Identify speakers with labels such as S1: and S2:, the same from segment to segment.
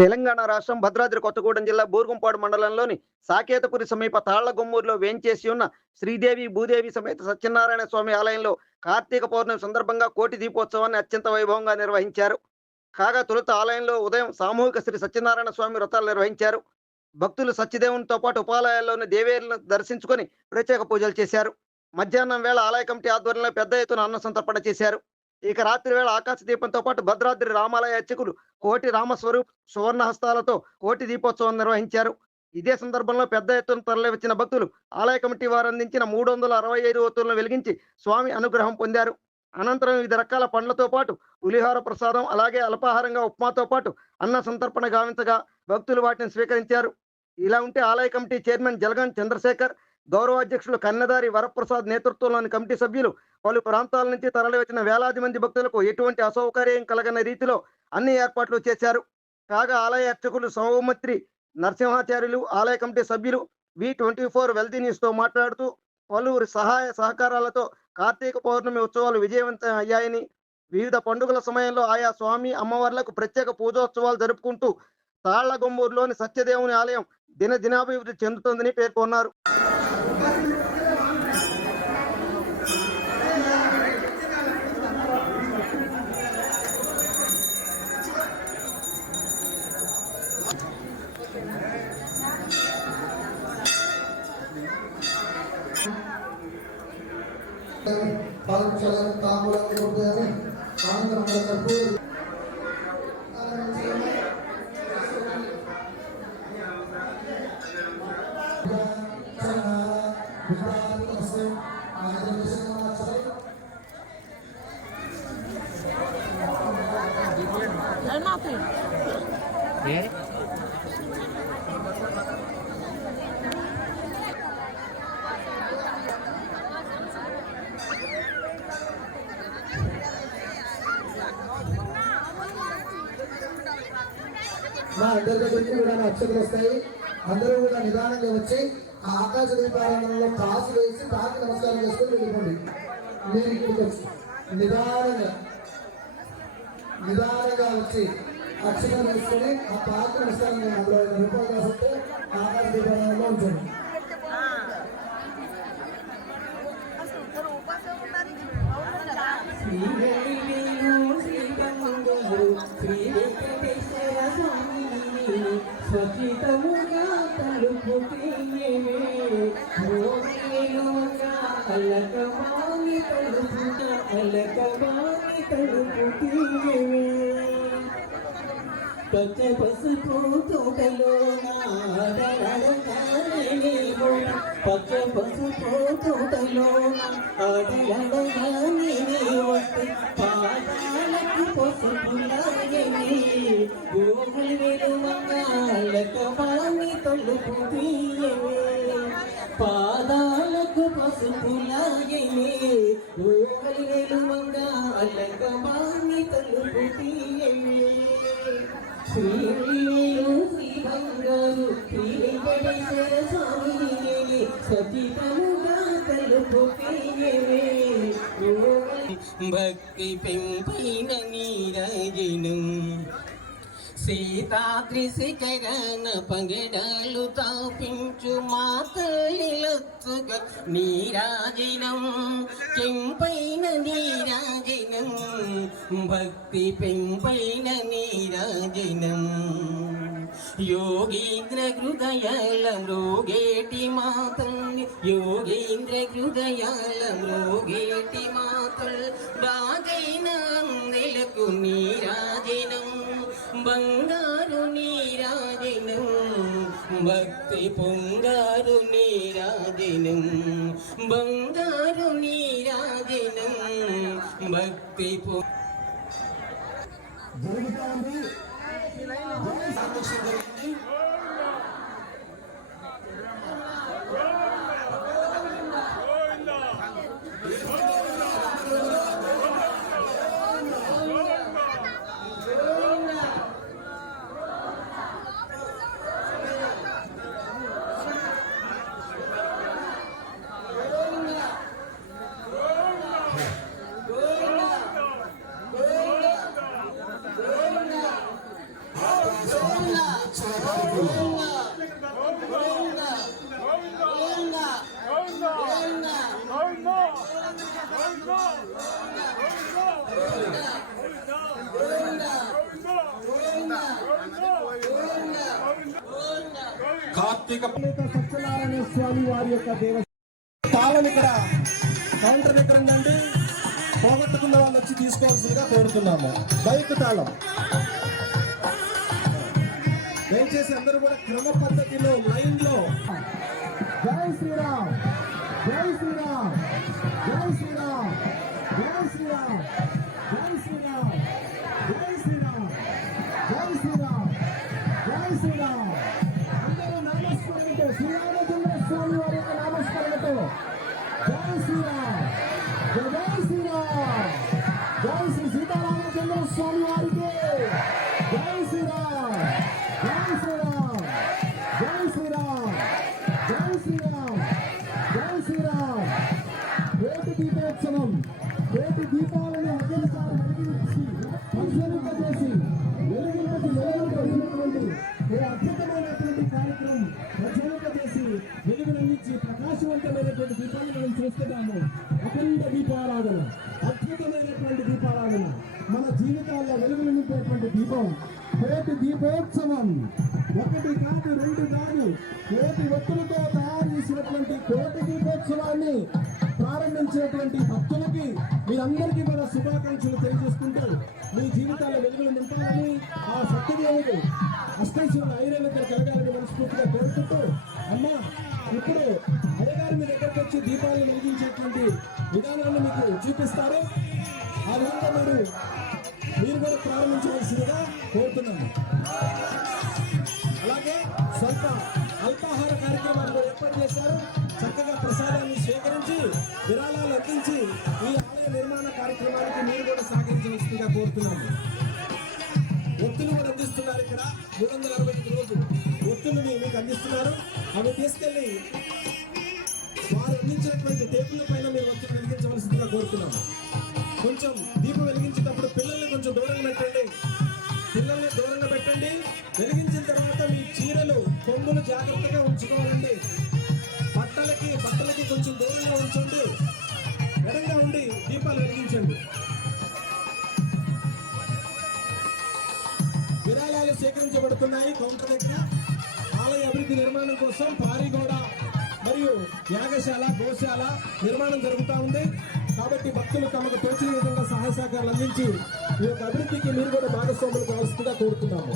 S1: తెలంగాణ రాష్ట్రం భద్రాద్రి కొత్తగూడెం జిల్లా బూర్గుంపాడు మండలంలోని సాకేతపురి సమీప తాళ్ళగొమ్మూరులో వేంచేసి ఉన్న శ్రీదేవి భూదేవి సమేత సత్యనారాయణ స్వామి ఆలయంలో కార్తీక పౌర్ణమి సందర్భంగా కోటి దీపోత్సవాన్ని అత్యంత వైభవంగా నిర్వహించారు. కాగా తొలుత ఆలయంలో ఉదయం సామూహిక శ్రీ సత్యనారాయణ స్వామి వ్రతాలు నిర్వహించారు. భక్తులు సత్యదేవునితో పాటు ఉపాలయాల్లోని దేవేరులను దర్శించుకొని ప్రత్యేక పూజలు చేశారు. మధ్యాహ్నం వేళ ఆలయ కమిటీ ఆధ్వర్యంలో పెద్ద ఎత్తున అన్న సంతర్పణ చేశారు. ఇక రాత్రి వేళ ఆకాశ దీపంతో పాటు భద్రాద్రి రామాలయ అర్చకులు కోటి రామస్వరూప్ సువర్ణ హస్తాలతో కోటి దీపోత్సవం నిర్వహించారు. ఇదే సందర్భంలో పెద్ద ఎత్తున తరలివచ్చిన భక్తులు ఆలయ కమిటీ వారు అందించిన మూడు వందల అరవై ఐదు ఒత్తులను వెలిగించి స్వామి అనుగ్రహం పొందారు. అనంతరం వివిధ రకాల పండ్లతో పాటు పులిహార ప్రసాదం అలాగే అల్పాహారంగా ఉప్మాతో పాటు అన్న సంతర్పణ గావించగా భక్తులు వాటిని స్వీకరించారు. ఇలా ఉంటే ఆలయ కమిటీ చైర్మన్ జలగన్ చంద్రశేఖర్ గౌరవ అధ్యక్షులు కన్నదారి వరప్రసాద్ నేతృత్వంలోని కమిటీ సభ్యులు పలు ప్రాంతాల నుంచి తరలివచ్చిన వేలాది మంది భక్తులకు ఎటువంటి అసౌకర్యం కలగని రీతిలో అన్ని ఏర్పాట్లు చేశారు. కాగా ఆలయ అర్చకులు సౌమిత్రి నరసింహాచార్యులు ఆలయ కమిటీ సభ్యులు వి ట్వంటీ ఫోర్ వెల్తీ న్యూస్తో మాట్లాడుతూ పలువురి సహాయ సహకారాలతో కార్తీక పౌర్ణమి ఉత్సవాలు విజయవంతం అయ్యాయని వివిధ పండుగల సమయంలో ఆయా స్వామి అమ్మవార్లకు ప్రత్యేక పూజోత్సవాలు జరుపుకుంటూ తాళ్ళగొమ్మూరులోని సత్యదేవుని ఆలయం దినదినాభివృద్ధి చెందుతుందని పేర్కొన్నారు.
S2: அமைச்சர் தாம்பூலம் கொடுத்தாரு ஆனந்தமன்ற தற்போது Yeah. అందరి కూడా అక్షతలు వస్తాయి అందరూ కూడా నిదానంగా వచ్చి ఆ ఆకాశ దీపారాయణంలో కాసు వేసి తాకి నమస్కారం చేసుకుని వెళ్ళిపోండి మీరు ఇక్కడికి వచ్చి నిదానంగా నిదానంగా వచ్చి అక్షతలు వేసుకొని ఆ తాకి నమస్కారం అందులో రూపాయలు కాసుంటే ఆకాశ దీపారాయణంలో ఉంచండి
S3: స్వచితముగా తలుపు తీయవే తలుపుట అలకమాని తలుపు తీయవే పచ్చ పసుపు తోటలో పచ్చ పసుపు తోటలో ఆడలడగానే వస్తే పాదాలకు పసుపులాయని తీయవే పసుపులాయని గోహల్ వెలుమంగాలక బామి తలుపు తీయవే శ్రీవేణు శ్రీ బంగారు శ్రీ వెంకటేశ్వర స్వామి సచితముగా తలుపు తీయవే భక్తి സീതാദ്രിശിഖരന പകിടലു താപിഞ്ചു മാതളിലെത്തുക. നീരാജിനം കെമ്പൈന നീരാജിനം ഭക്തി പെമ്പൈന നീരാജിനം. യോഗീന്ദ്ര ഹൃദയാലം രോഗേട്ടി മാതൽ യോഗീന്ദ്ര ഹൃദയാലം രോഗേട്ടി മാതൽ രാജൈനം നിലക്കു നീരാജിനം. బంగారు నీరాజనం భక్తి పొంగారు నీరాజనం బంగారు నీరాజనం భక్తి పొ
S4: కార్తీక సత్యనారాయణ స్వామి వారి యొక్క తాళం ఇక్కడ కౌంటర్ దగ్గర ఉందండి. పోగొట్టుకున్న వాళ్ళు వచ్చి తీసుకోవాల్సిందిగా కోరుతున్నాము. బైక్ తాళం. దయచేసి అందరూ కూడా క్రమ పద్ధతిలో లైన్లో జై శ్రీరామ్. జై శ్రీరామ్. Thank you. జరగాలని మనస్ఫూర్తిగా కోరుకుంటూ అమ్మ ఇప్పుడు అయ్యగారు మీ దగ్గరకు వచ్చి దీపాలను వెలిగించేటువంటి విధానాన్ని మీకు చూపిస్తారు. ఆ విధంగా మీరు మీరు కూడా ప్రారంభించవలసిందిగా కోరుతున్నాను. అలాగే స్వల్ప అల్పాహార కార్యక్రమాలు కూడా ఏర్పాటు చేశారు. చక్కగా ప్రసాదాన్ని స్వీకరించి విరాళాలు అందించి ఈ ఆలయ నిర్మాణ కార్యక్రమానికి మీరు కూడా సహకరించవలసిందిగా కోరుతున్నాము. ఒత్తులు కూడా అందిస్తున్నారు ఇక్కడ. మూడు వందల అరవై ఐదు మీకు అందిస్తున్నారు. అవి తీసుకెళ్ళి వారు అందించినటువంటి టేబుల్ పైన మీరు వచ్చి వెలిగించవలసిందిగా కోరుతున్నాము. కొంచెం దీపం వెలిగించేటప్పుడు పిల్లల్ని కొంచెం దూరంగా పెట్టండి. పిల్లల్ని దూరంగా పెట్టండి. వెలిగించిన తర్వాత మీ చీరలు కొమ్ములు జాగ్రత్తగా ఉంచుకోవాలండి. బట్టలకి బట్టలకి కొంచెం దూరంగా ఉంచండి. ఎడంగా ఉండి దీపాలు వెలిగించండి. విరాళాలు సేకరించబడుతున్నాయి. కౌంటర్ దగ్గర కోసం పారిగోడ మరియు యాగశాల గోశాల నిర్మాణం జరుగుతూ ఉంది. కాబట్టి భక్తులు తమకు తోచిన విధంగా సహాయ సహకారాలు అందించి ఈ యొక్క అభివృద్ధికి మీరు కూడా భాగస్వాములు కావాల్సిందిగా కోరుతున్నాము.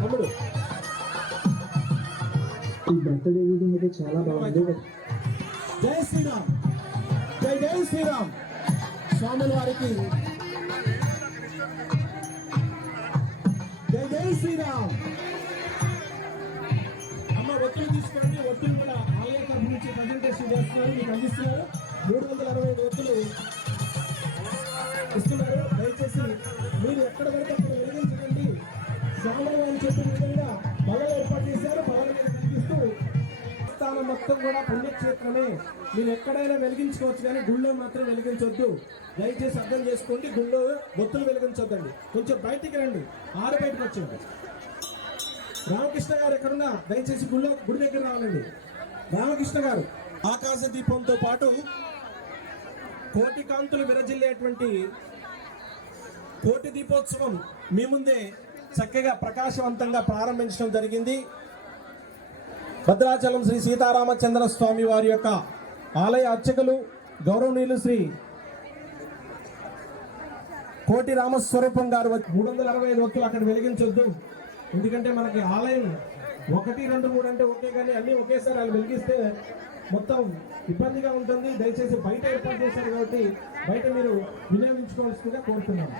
S4: తమ్ముడు,
S2: ఈ బర్త్డే మీటింగ్ అయితే చాలా బాగుంది.
S4: జై శ్రీరామ్. జై జై శ్రీరామ్. స్వాముల వారికి జై జై శ్రీరామ్. అమ్మ ఒత్తులు తీసుకోండి. ఒత్తులు కూడా ఆలయ తరఫు నుంచి ప్రజెంటేషన్ చేస్తున్నారు. మీకు అందిస్తున్నారు. మూడు వందల అరవై ఐదు ఒత్తులు ఇస్తున్నారు. దయచేసి మీరు ఎక్కడ పడితే అక్కడ వెలిగించకండి. స్వాముల వారు చెప్పిన విధంగా బలం ఏర్పాటు చేశారు. బలం మొత్తం కూడా పుణ్యక్షేత్రమే. మీరు ఎక్కడైనా వెలిగించుకోవచ్చు కానీ గుళ్ళో మాత్రం వెలిగించొద్దు. దయచేసి అర్థం చేసుకోండి గుళ్ళో బొత్తులు వెలిగించొద్దండి. కొంచెం బయటికి రండి ఆరు బయటకు వచ్చండి రామకృష్ణ గారు ఎక్కడున్నా దయచేసి గుళ్ళో గుడి దగ్గర రావాలండి. రామకృష్ణ గారు ఆకాశ దీపంతో పాటు కోటి కాంతులు విరజిల్లేటువంటి కోటి దీపోత్సవం మీ ముందే చక్కగా ప్రకాశవంతంగా ప్రారంభించడం జరిగింది. భద్రాచలం శ్రీ సీతారామచంద్ర స్వామి వారి యొక్క ఆలయ అర్చకులు గౌరవనీయులు శ్రీ కోటి రామస్వరూపం గారు మూడు వందల అరవై ఐదు ఒకటి అక్కడ వెలిగించొద్దు. ఎందుకంటే మనకి ఆలయం ఒకటి రెండు మూడు అంటే ఓకే కానీ అన్నీ ఒకేసారి వాళ్ళు వెలిగిస్తే మొత్తం ఇబ్బందిగా ఉంటుంది. దయచేసి బయట ఏర్పాటు చేశారు కాబట్టి బయట మీరు వినియోగించుకోవాల్సిందిగా కోరుతున్నాను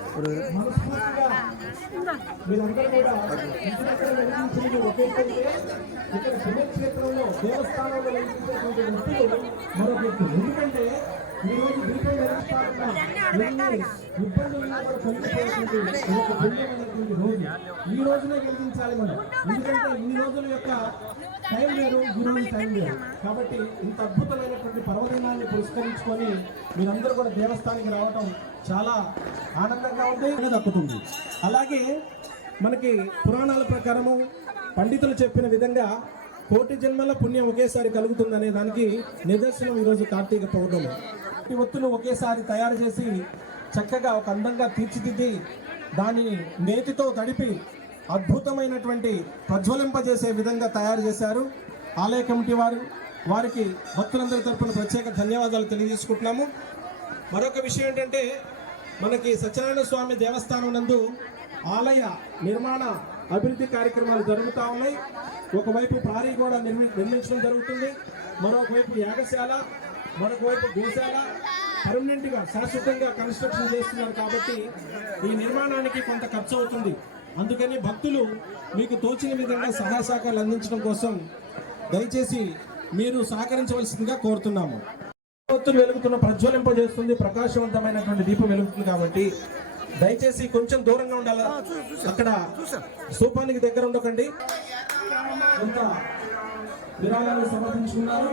S4: ఇప్పుడు ఇక్కడ శివక్షేత్రంలో దేవస్థానంలో వెలిగించేటువంటి వ్యక్తులు మరొక వ్యక్తులు ఎందుకంటే ఈరోజు దీపం వెలిగిస్తారన్న ఇబ్బందులు కలిగిపోయినటువంటి ఒక పుణ్యమైనటువంటి రోజు ఈ రోజునే వెలిగించాలి మనం. ఎందుకంటే ఈ రోజుల యొక్క టైం వేరు ఈ టైం వేరు కాబట్టి ఇంత అద్భుతమైనటువంటి పర్వదినాన్ని పురస్కరించుకొని మీరందరూ కూడా దేవస్థానికి రావటం చాలా ఆనందంగా ఉంది దక్కుతుంది అలాగే మనకి పురాణాల ప్రకారము పండితులు చెప్పిన విధంగా కోటి జన్మల పుణ్యం ఒకేసారి కలుగుతుందనే దానికి నిదర్శనం ఈరోజు కార్తీక పౌర్ణమి. ఈ ఒత్తులు ఒకేసారి తయారు చేసి చక్కగా ఒక అందంగా తీర్చిదిద్ది దానిని నేతితో తడిపి అద్భుతమైనటువంటి ప్రజ్వలింపజేసే విధంగా తయారు చేశారు. ఆలయ కమిటీ వారు వారికి భక్తులందరి తరఫున ప్రత్యేక ధన్యవాదాలు తెలియజేసుకుంటున్నాము. మరొక విషయం ఏంటంటే మనకి సత్యనారాయణ స్వామి దేవస్థానం నందు ఆలయ నిర్మాణ అభివృద్ధి కార్యక్రమాలు జరుగుతూ ఉన్నాయి. ఒకవైపు ప్రారీ కూడా నిర్మి నిర్మించడం జరుగుతుంది. మరొకవైపు యాగశాల మరొకవైపు గోశాల పర్మనెంట్గా శాశ్వతంగా కన్స్ట్రక్షన్ చేస్తున్నారు కాబట్టి ఈ నిర్మాణానికి కొంత ఖర్చు అవుతుంది అందుకని భక్తులు మీకు తోచిన విధంగా సహాయ సహకారాలు అందించడం కోసం దయచేసి మీరు సహకరించవలసిందిగా కోరుతున్నాము. ఒత్తులు వెలుగుతున్న ప్రజ్వలింపజేస్తుంది ప్రకాశవంతమైనటువంటి దీపం వెలుగుతుంది కాబట్టి దయచేసి కొంచెం దూరంగా ఉండాలి? అక్కడ స్థూపానికి దగ్గర ఉండకండి. కొంత విరాళాలు సమర్పించుకున్నారు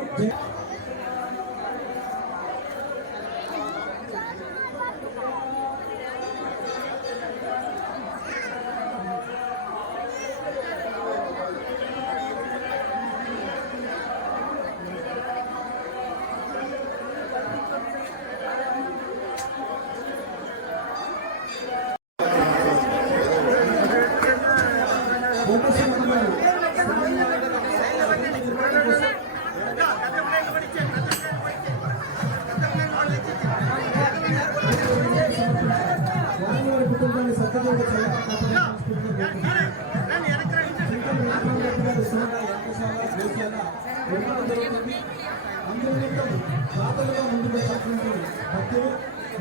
S4: భక్తులు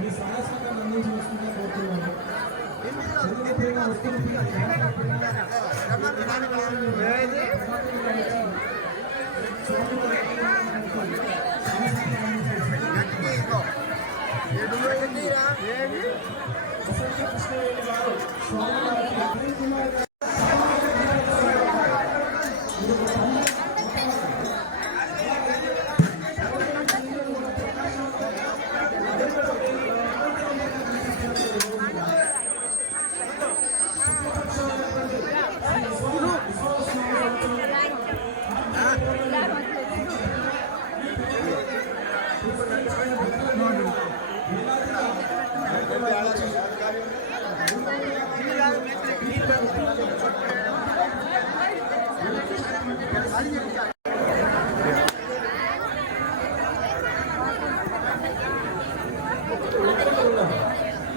S4: మీ సహాయకాన్ని అందించవలసిందిగా కోరుతున్నాను.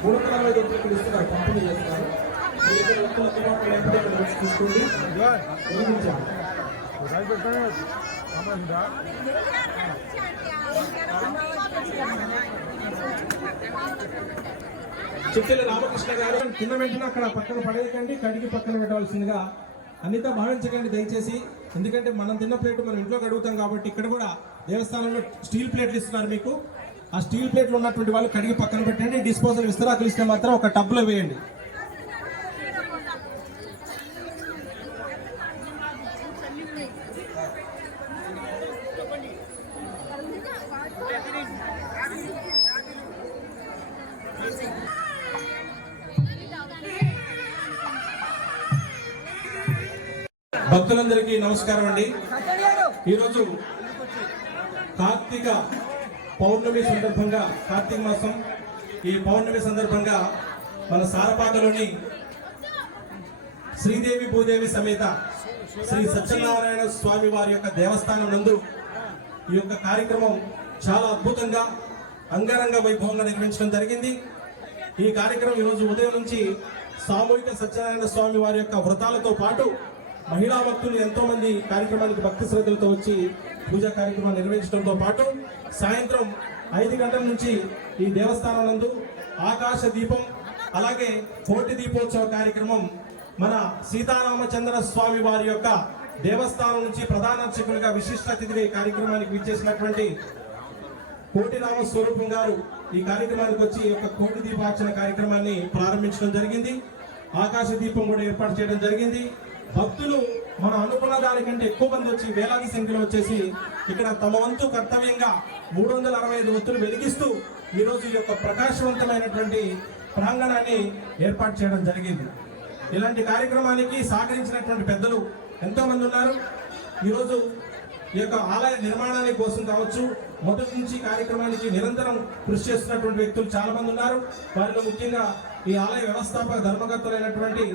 S4: మూడు వందల అరవై రూపాయలు ఇస్తున్నారు పంపిణీ చేస్తారు మీ చిట్టెల రామకృష్ణ గారు కింద వెంటనే అక్కడ పక్కన పడేయకండి కడిగి పక్కన పెట్టవలసిందిగా అన్నితో భావించకండి దయచేసి. ఎందుకంటే మనం తిన్న ప్లేట్ మనం ఇంట్లో కడుగుతాం కాబట్టి ఇక్కడ కూడా దేవస్థానంలో స్టీల్ ప్లేట్లు ఇస్తున్నారు మీకు. ఆ స్టీల్ ప్లేట్లు ఉన్నటువంటి వాళ్ళు కడిగి పక్కన పెట్టండి డిస్పోజల్ విస్తరాకులు ఇస్తే మాత్రం ఒక టబ్లో వేయండి. భక్తులందరికీ నమస్కారం అండి. ఈరోజు కార్తీక పౌర్ణమి సందర్భంగా కార్తీక మాసం ఈ పౌర్ణమి సందర్భంగా మన సారపాకలోని శ్రీదేవి భూదేవి సమేత శ్రీ సత్యనారాయణ స్వామి వారి యొక్క దేవస్థానం నందు ఈ యొక్క కార్యక్రమం చాలా అద్భుతంగా అంగరంగ వైభవంగా నిర్మించడం జరిగింది. ఈ కార్యక్రమం ఈరోజు ఉదయం నుంచి సామూహిక సత్యనారాయణ స్వామి వారి యొక్క వ్రతాలతో పాటు మహిళా భక్తులు ఎంతో మంది కార్యక్రమానికి భక్తి శ్రద్ధలతో వచ్చి పూజా కార్యక్రమాలు నిర్వహించడంతో పాటు సాయంత్రం ఐదు గంటల నుంచి ఈ దేవస్థానం నందు ఆకాశ దీపం అలాగే కోటి దీపోత్సవ కార్యక్రమం మన సీతారామచంద్ర స్వామి వారి యొక్క దేవస్థానం నుంచి ప్రధాన అర్చకులుగా విశిష్ట అతిథిగా ఈ కార్యక్రమానికి విచ్చేసినటువంటి కోటి రామస్వరూపం గారు ఈ కార్యక్రమానికి వచ్చి యొక్క కోటి దీపార్చన కార్యక్రమాన్ని ప్రారంభించడం జరిగింది. ఆకాశ దీపం కూడా ఏర్పాటు చేయడం జరిగింది. భక్తులు మనం అనుకున్న దానికంటే ఎక్కువ మంది వచ్చి వేలాది సంఖ్యలో వచ్చేసి ఇక్కడ తమ వంతు కర్తవ్యంగా మూడు వందల అరవై ఐదు ఒత్తులు వెలిగిస్తూ ఈరోజు ఈ యొక్క ప్రకాశవంతమైనటువంటి ప్రాంగణాన్ని ఏర్పాటు చేయడం జరిగింది. ఇలాంటి కార్యక్రమానికి సహకరించినటువంటి పెద్దలు ఎంతోమంది ఉన్నారు. ఈరోజు ఈ యొక్క ఆలయ నిర్మాణానికి కోసం కావచ్చు మొదటి నుంచి కార్యక్రమానికి నిరంతరం కృషి చేస్తున్నటువంటి వ్యక్తులు చాలా మంది ఉన్నారు. వారిలో ముఖ్యంగా ఈ ఆలయ వ్యవస్థాపక ధర్మకర్తలైనటువంటి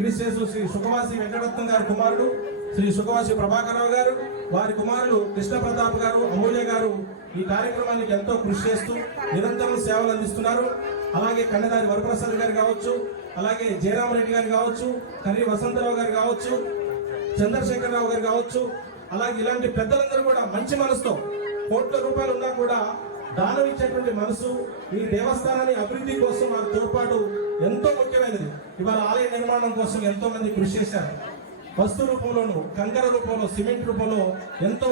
S4: క్రిస్టియన్స్ శ్రీ సుఖవాసి వెంకటరత్నం గారి కుమారుడు శ్రీ సుఖవాసి ప్రభాకరరావు గారు వారి కుమారులు కృష్ణ ప్రతాప్ గారు అమూల్య గారు ఈ కార్యక్రమానికి ఎంతో కృషి చేస్తూ నిరంతరం సేవలు అందిస్తున్నారు. అలాగే కన్నదారి వరప్రసాద్ గారు కావచ్చు అలాగే జయరామరెడ్డి గారు కావచ్చు కర్రీ వసంతరావు గారు కావచ్చు చంద్రశేఖరరావు గారు కావచ్చు అలాగే ఇలాంటి పెద్దలందరూ కూడా మంచి మనసుతో కోట్ల రూపాయలు ఉన్నా కూడా దానం ఇచ్చేటువంటి మనసు ఈ దేవస్థానాన్ని అభివృద్ధి కోసం వారి తోడ్పాటు ఎంతో ముఖ్యమైనది. ఇవాళ ఆలయ నిర్మాణం కోసం ఎంతో మంది కృషి చేశారు. వస్తు రూపంలోను కంకర రూపంలో సిమెంట్ రూపంలో ఎంతో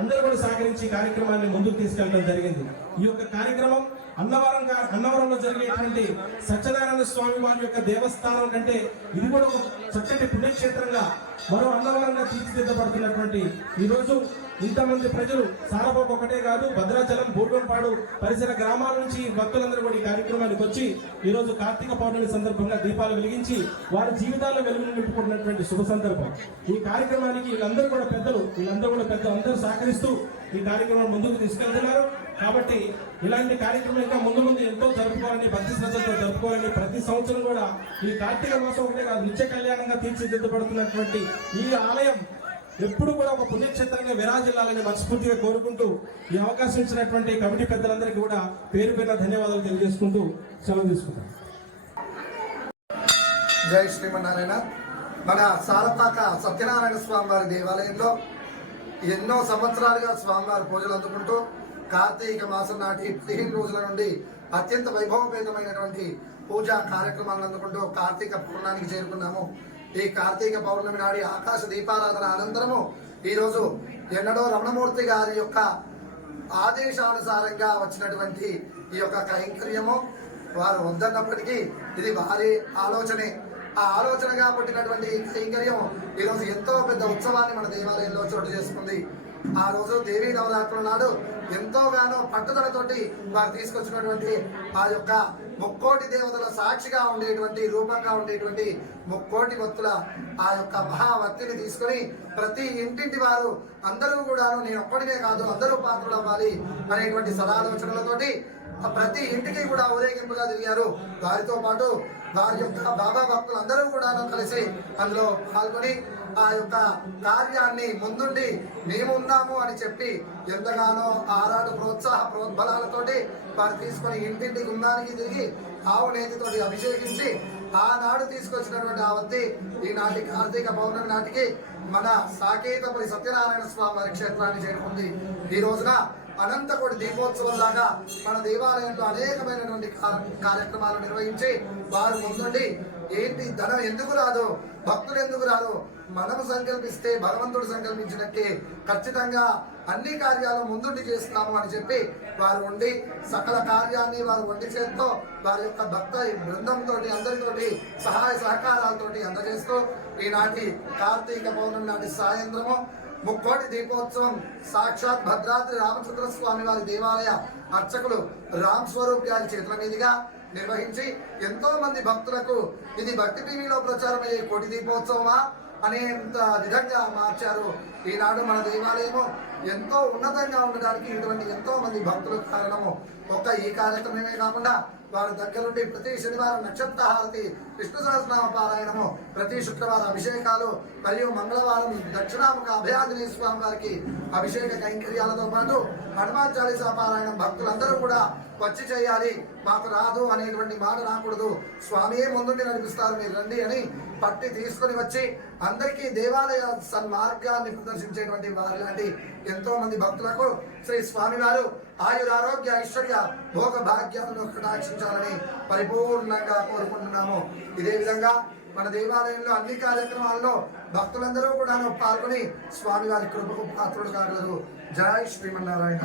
S4: అందరూ కూడా సహకరించి కార్యక్రమాన్ని ముందుకు తీసుకెళ్ళడం జరిగింది. ఈ యొక్క కార్యక్రమం అన్నవరం అన్నవరంలో జరిగేటువంటి సత్యనారాయణ స్వామి వారి యొక్క దేవస్థానం కంటే ఇది కూడా ఒక చక్కటి పుణ్యక్షేత్రంగా మరో అన్నవరంగా తీర్చిదిద్దబడుతున్నటువంటి ఈరోజు ఇంతమంది ప్రజలు సారబాబు ఒకటే కాదు భద్రాచలం బూర్గంపాడు పరిసర గ్రామాల నుంచి భక్తులందరూ కూడా ఈ కార్యక్రమానికి వచ్చి ఈరోజు కార్తీక పౌర్ణమి సందర్భంగా దీపాలు వెలిగించి వారి జీవితాల్లో వెలుగును నింపుకుంటున్నటువంటి శుభ సందర్భం. ఈ కార్యక్రమానికి వీళ్ళందరూ కూడా పెద్దలు వీళ్ళందరూ కూడా పెద్ద అందరూ సహకరిస్తూ ఈ కార్యక్రమం ముందుకు తీసుకెళ్తున్నారు. కాబట్టి ఇలాంటి కార్యక్రమం ఇంకా ముందు ముందు ఎంతో జరుపుకోవాలని భక్తి శ్రద్ధతో జరుపుకోవాలని ప్రతి సంవత్సరం కూడా ఈ కార్తీక మాసం ఒకటే కాదు నిత్య కళ్యాణంగా తీర్చిదిద్దబడుతున్నటువంటి ఈ ఆలయం ఎప్పుడు కూడా ఒక పుణ్యక్షేత్రంగా విరాజిల్లాలని మనస్ఫూర్తిగా కోరుకుంటూ ఈ అవకాశం ఇచ్చినటువంటి కమిటీ పెద్దలందరికీ కూడా పేరు పేరున ధన్యవాదాలు తెలియజేసుకుంటూ సెలవు తీసుకుంటాం.
S2: జై శ్రీమన్నారాయణ. మన సారపాక సత్యనారాయణ స్వామి వారి దేవాలయంలో ఎన్నో సంవత్సరాలుగా స్వామివారి పూజలు అందుకుంటూ కార్తీక మాసం నాటి పదిహేను రోజుల నుండి అత్యంత వైభవపేతమైనటువంటి పూజా కార్యక్రమాలను అందుకుంటూ కార్తీక పౌర్ణానికి చేరుకున్నాము. ఈ కార్తీక పౌర్ణమి నాడి ఆకాశ దీపారాధన అనంతరము ఈరోజు ఎన్నడో రమణమూర్తి గారి యొక్క ఆదేశానుసారంగా వచ్చినటువంటి ఈ యొక్క కైంకర్యము. వారు వద్దన్నప్పటికీ ఇది వారి ఆలోచనే. ఆ ఆలోచనగా పుట్టినటువంటి ఈ కైంకర్యం ఈరోజు ఎంతో పెద్ద ఉత్సవాన్ని మన దేవాలయంలో చోటు చేసుకుంది. ఆ రోజు దేవీ నవరాత్రుల నాడు ఎంతోగానో పట్టుదలతోటి వారు తీసుకొచ్చినటువంటి ఆ యొక్క ముక్కోటి దేవతల సాక్షిగా ఉండేటువంటి రూపంగా ఉండేటువంటి ముక్కోటి భక్తుల ఆ యొక్క మహావర్తిని తీసుకొని ప్రతి ఇంటింటి వారు అందరూ కూడాను నేను ఒక్కడినే కాదు అందరూ పాత్రలు అవ్వాలి అనేటువంటి సదాలోచనలతోటి ప్రతి ఇంటికి కూడా ఊరేగింపుగా తిరిగారు. వారితో పాటు వారి యొక్క బాబా భక్తులు అందరూ కూడా కలిసి అందులో పాల్గొని ఆ యొక్క కార్యాన్ని ముందుండి మేము ఉన్నాము అని చెప్పి ఎంతగానో ఆరాడు ప్రోత్సాహ ప్రోద్బలాలతోటి వారు తీసుకొని ఇంటింటి గుమ్మానికి తిరిగి ఆవు నేతితోటి అభిషేకించి ఆనాడు తీసుకొచ్చినటువంటి ఆ వద్ది ఈనాటి కార్తీక పౌర్ణమి నాటికి మన సాకేతపురి సత్యనారాయణ స్వామి వారి క్షేత్రాన్ని చేరుకుంది. ఈ రోజున అనంతకోటి దీపోత్సవం లాగా మన దేవాలయంలో అనేకమైనటువంటి కార్యక్రమాలు నిర్వహించి వారు ముందుండి ఏంటి ధనం ఎందుకు రాదు భక్తులు ఎందుకు రాదు మనము సంకల్పిస్తే భగవంతుడు సంకల్పించినట్టే ఖచ్చితంగా అన్ని కార్యాలు ముందుండి చేస్తాము అని చెప్పి వారు ఉండి సకల కార్యాన్ని వారు వండి చేత్తో వారి యొక్క భక్త బృందంతో అందరితోటి సహాయ సహకారాలతోటి అందజేస్తూ ఈనాటి కార్తీక పౌర్ణమి నాటి సాయంత్రము ముక్కోటి దీపోత్సవం. సాక్షాత్ భద్రాద్రి రామచంద్ర స్వామి వారి దేవాలయ అర్చకులు రామ్ స్వరూప్ గారి చేతుల మీదుగా నిర్వహించి ఎంతో మంది భక్తులకు ఇది భక్తి టీవీలో ప్రచారమయ్యే కోటి దీపోత్సవమా అనేంత విధంగా మార్చారు. ఈనాడు మన దేవాలయము ఎంతో ఉన్నతంగా ఉండడానికి ఇటువంటి ఎంతో మంది భక్తుల కారణము ఒక్క ఈ కార్యక్రమమే కాకుండా వారి దగ్గర నుండి ప్రతి శనివారం నక్షత్ర హారతి విష్ణు సహస్రనామ పారాయణము ప్రతి శుక్రవారం అభిషేకాలు మరియు మంగళవారం దక్షిణాముఖ అభయాంజనేయ స్వామి వారికి అభిషేక కైంకర్యాలతో పాటు హనుమాన్ చాలీసా పారాయణం భక్తులందరూ కూడా వచ్చి చేయాలి. మాకు రాదు అనేటువంటి మాట రాకూడదు. స్వామియే ముందుండి నడిపిస్తారు. మీరు రండి అని పట్టి తీసుకొని వచ్చి అందరికీ దేవాలయ సన్మార్గాన్ని ప్రదర్శించేటువంటి వారి లాంటి ఎంతో మంది భక్తులకు శ్రీ స్వామివారు ఆయురారోగ్య ఐశ్వర్య భోగ భాగ్యాలను కటాక్షించాలని పరిపూర్ణంగా కోరుకుంటున్నాము. ఇదే విధంగా మన దేవాలయంలో అన్ని కార్యక్రమాల్లో భక్తులందరూ కూడా పాల్గొని స్వామివారి కృపకు పాత్రుడు కాగలరు జయ శ్రీమన్నారాయణ.